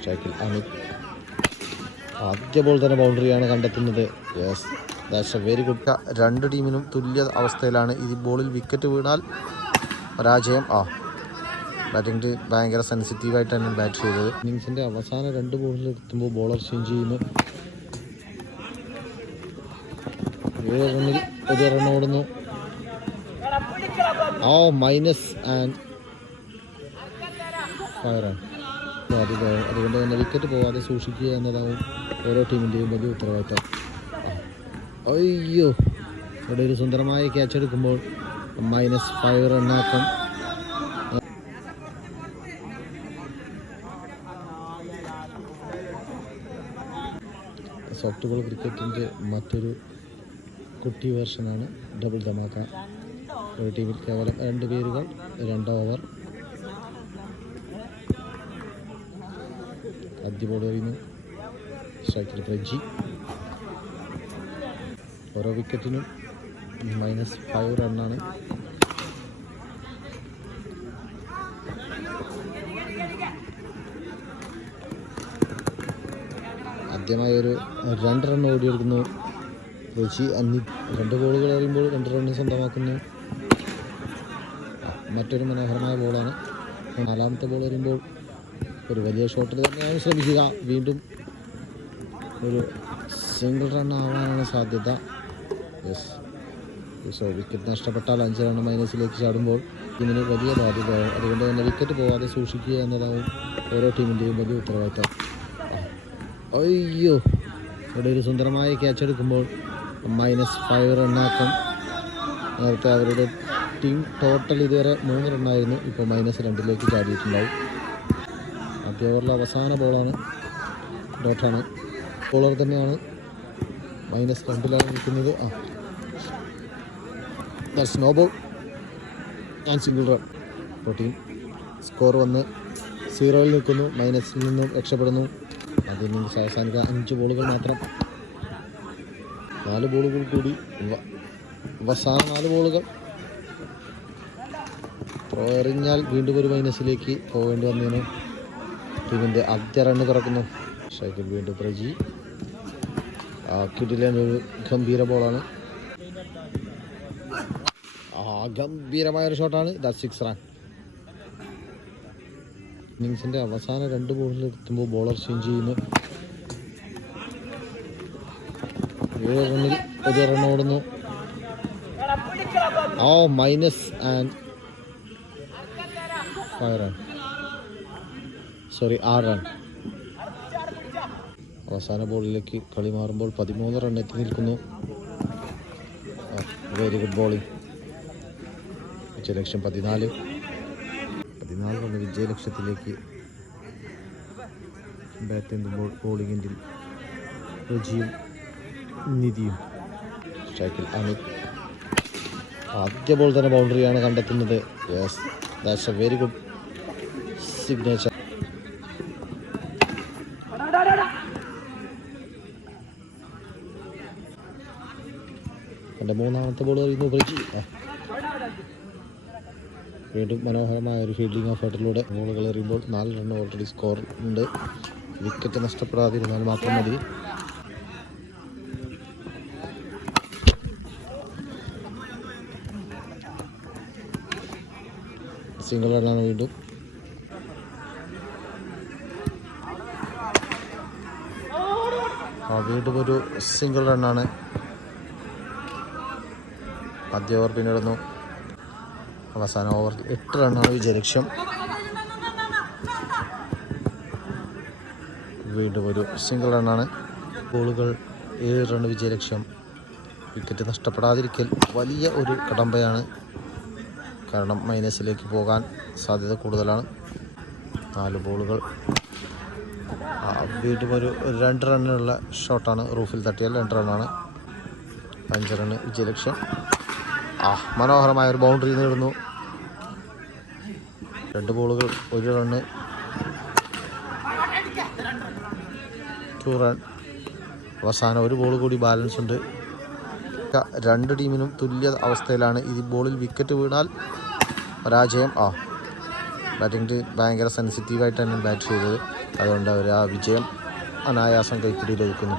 സ്ട്രൈക്കിൽ അമിത്. ആദ്യ ബോൾ തന്നെ ബൗണ്ടറിയാണ് കണ്ടെത്തുന്നത്. Yes, that's A very good. രണ്ട് ടീമിനും തുല്യ അവസ്ഥയിലാണ്. ഈ ബോളിൽ വിക്കറ്റ് വീണാൽ പരാജയം. ബാറ്റിംഗ് ഭയങ്കര സെൻസിറ്റീവായിട്ടാണ് ബാറ്റ് ചെയ്തത്. ഇന്നിങ്സിൻ്റെ അവസാന രണ്ട് ബോളിൽ എത്തുമ്പോൾ ബോളർ ചേഞ്ച് ചെയ്യുന്നു. 7 റണ്ണിൽ 1 റൺ ഓടുന്നു. Minus and 5 run. അതുകൊണ്ട് തന്നെ വിക്കറ്റ് പോകാതെ സൂക്ഷിക്കുക എന്നതാണ് ഓരോ ടീമിൻ്റെയും വലിയ ഉത്തരവാദിത്തം. അയ്യോ, ഇവിടെ ഒരു സുന്ദരമായ ക്യാച്ച് എടുക്കുമ്പോൾ -5 റണ്ണാക്കും. സോഫ്റ്റ് ബോൾ ക്രിക്കറ്റിൻ്റെ മറ്റൊരു കുട്ടി വേർഷനാണ് ഡബിൾ ധമാക്ക. ഒരു ടീമിൽ കേവലം 2 പേരുകൾ, 2 ഓവർ. ആദ്യ ബോൾ എറിയുന്നു. സ്ട്രൈക്കിൽ പ്രജി. ഓരോ വിക്കറ്റിനും -5 റണ്ണാണ്. ആദ്യമായി ഒരു 2 റൺ ഓടിയെടുക്കുന്നു പ്രജി. 2 ബോളുകൾ എറിയുമ്പോൾ 2 റണ്ണ് സ്വന്തമാക്കുന്നു. മറ്റൊരു മനോഹരമായ ബോളാണ്. 4ാമത്തെ ബോൾ എറിയുമ്പോൾ ഒരു വലിയ ഷോട്ടിൽ തന്നെയാണ് ശ്രമിക്കുക. വീണ്ടും ഒരു സിംഗിൾ റൺ ആവാനാണ് സാധ്യത. വിക്കറ്റ് നഷ്ടപ്പെട്ടാൽ 5 റൺ മൈനസിലേക്ക് ചാടുമ്പോൾ ടീമിന് വലിയ ബാധ്യതയാവും. അതുകൊണ്ട് തന്നെ വിക്കറ്റ് പോകാതെ സൂക്ഷിക്കുക എന്നതാണ് ഓരോ ടീമിൻ്റെയും വലിയ ഉത്തരവാദിത്തം. അയ്യോ, ഇവിടെ ഒരു സുന്ദരമായ ക്യാച്ച് എടുക്കുമ്പോൾ -5 റണ്ണാക്കും. നേരത്തെ അവരുടെ ടീം ടോട്ടൽ ഇതുവരെ 3 റണ്ണായിരുന്നു. ഇപ്പോൾ -2ലേക്ക് ചാടിയിട്ടുണ്ടാവും. ആദ്യ ഓവറിലെ അവസാന ബോളാണ്. ഡോട്ടാണ്. ബോളർ തന്നെയാണ്. -2ലാണ് നിൽക്കുന്നത്. That's no ball and single run. ഇപ്പോൾ ടീം സ്കോർ വന്ന് 0-ൽ നിൽക്കുന്നു. മൈനസിൽ നിന്നും രക്ഷപ്പെടുന്നു. അതിൽ അവസാനിക്കുക 5 ബോളുകൾ മാത്രം. 4 ബോളുകൾ കൂടി. അവസാന 4 ബോളുകൾ എറിഞ്ഞാൽ വീണ്ടും ഒരു മൈനസിലേക്ക് പോകേണ്ടി വന്നതിന് ടീമിൻ്റെ ആദ്യ റണ്ണ് തുറക്കുന്നു. സ്ട്രൈക്കിൽ വീണ്ടും പ്രജി. കിടിലൊരു ഗംഭീര ബോളാണ്. ഗംഭീരമായൊരു ഷോട്ടാണ്. That's 6 run. ഇന്നിങ്സിൻ്റെ അവസാന 2 ബോളിൽ എത്തുമ്പോൾ ബോളർ ചേഞ്ച് ചെയ്യുന്നു. 7 റണ്ണിൽ 1 റൺ ഓടുന്നു. Minus and 5 run. 6 റൺ. അവസാന ബോളിലേക്ക് കളി മാറുമ്പോൾ 13 റൺ എത്തി നിൽക്കുന്നു. Very good bowling. വിജയലക്ഷ്യം 14 റൺ വിജയലക്ഷ്യത്തിലേക്ക് ബാറ്റ് എത്തുമ്പോൾ ബോളിംഗിൽ റജിയും നിധിയും. സ്ട്രൈക്കിൽ അമിത്. ആദ്യ ബോൾ തന്നെ ബൗണ്ടറിയാണ് കണ്ടെത്തുന്നത്. Yes, that's A very good signature. എൻ്റെ 3ാമത്തെ ബോൾ എറിയുന്നു പ്രജി. വീണ്ടും മനോഹരമായ ഒരു ഫീൽഡിംഗ് എഫേർട്ടിലൂടെ ബോളുകൾ എറിയുമ്പോൾ 4 റൺ ഓൾറെഡി സ്കോർ ഉണ്ട്. വിക്കറ്റ് നഷ്ടപ്പെടാതിരുന്നാൽ മാത്രം മതി. സിംഗിൾ റണ്ണാണ് വീണ്ടും. വീണ്ടും ഒരു സിംഗിൾ റണ്ണാണ്. ആദ്യ ഓവർ പിന്നിടുന്നു. അവസാന ഓവറിൽ 8 റണ്ണാണ് വിജയലക്ഷ്യം. വീണ്ടും ഒരു സിംഗിൾ റണ്ണാണ്. ബോളുകൾ 7 റൺ വിജയലക്ഷ്യം. വിക്കറ്റ് നഷ്ടപ്പെടാതിരിക്കൽ വലിയ ഒരു കടമ്പയാണ്. കാരണം മൈനസിലേക്ക് പോകാൻ സാധ്യത കൂടുതലാണ്. 4 ബോളുകൾ. വീണ്ടും ഒരു 2 റണ്ണിനുള്ള ഷോട്ടാണ്. റൂഫിൽ തട്ടിയാൽ 2 റണ്ണാണ്. 5 റണ്ണ് വിജയലക്ഷ്യം. മനോഹരമായ ഒരു ബൗണ്ടറി നേടുന്നു. 2 ബോളുകൾ 1 റണ്ണ്. 2 റൺ. അവസാനം 1 ബോൾ കൂടി ബാലൻസ് ഉണ്ട്. രണ്ട് ടീമിനും തുല്യ അവസ്ഥയിലാണ്. ഈ ബോളിൽ വിക്കറ്റ് വീണാൽ പരാജയം. ബാറ്റിംഗ് ഭയങ്കര സെൻസിറ്റീവായിട്ടാണ് ബാറ്റ് ചെയ്തത്. അതുകൊണ്ട് അവർ ആ വിജയം അനായാസം കൈപ്പിടിയിൽ ഒതുക്കുന്നു.